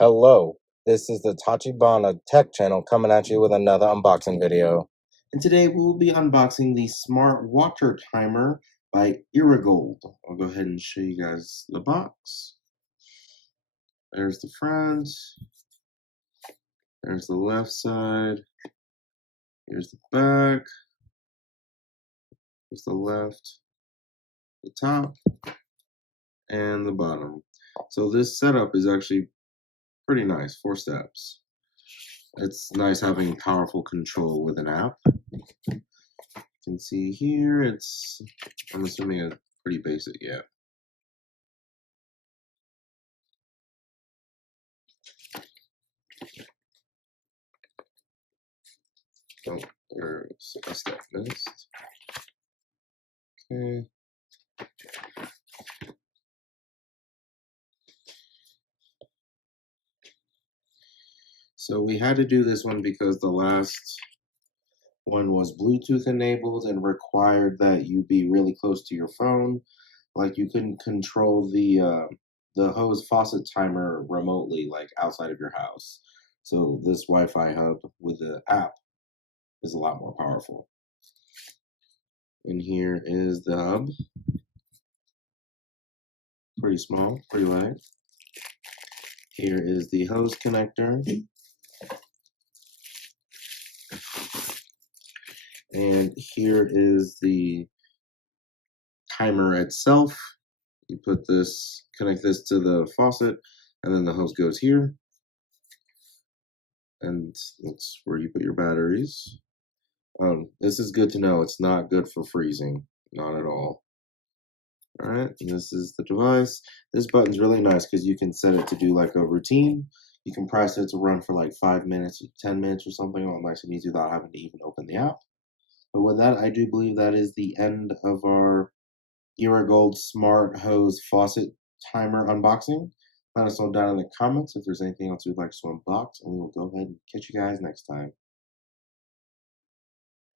Hello, this is the Tachibana Tech channel coming at you with another unboxing video. And today we will be unboxing the Smart Water Timer by IRIGOLD. I'll go ahead and show you guys the box. There's the front. There's the left side. Here's the back. There's the left, the top, and the bottom. So this setup is actually pretty nice, 4 steps. It's nice having powerful control with an app. You can see here, I'm assuming it's pretty basic, yeah. Oh, there's a step missed. Okay. So we had to do this one because the last one was Bluetooth enabled and required that you be really close to your phone. Like you couldn't control the hose faucet timer remotely, like outside of your house. So this Wi-Fi hub with the app is a lot more powerful. And here is the hub. Pretty small, pretty light. Here is the hose connector. And here is the timer itself. You put this, connect this to the faucet, and then the hose goes here. And that's where you put your batteries. This is good to know. It's not good for freezing, not at all. All right, and this is the device. This button's really nice because you can set it to do like a routine. You can press it to run for like 5 minutes, 10 minutes or something, all nice and easy without having to even open the app. But with that, I do believe that is the end of our IRIGOLD Smart Hose Faucet Timer unboxing. Let us know down in the comments if there's anything else you'd like to unbox, and we will go ahead and catch you guys next time.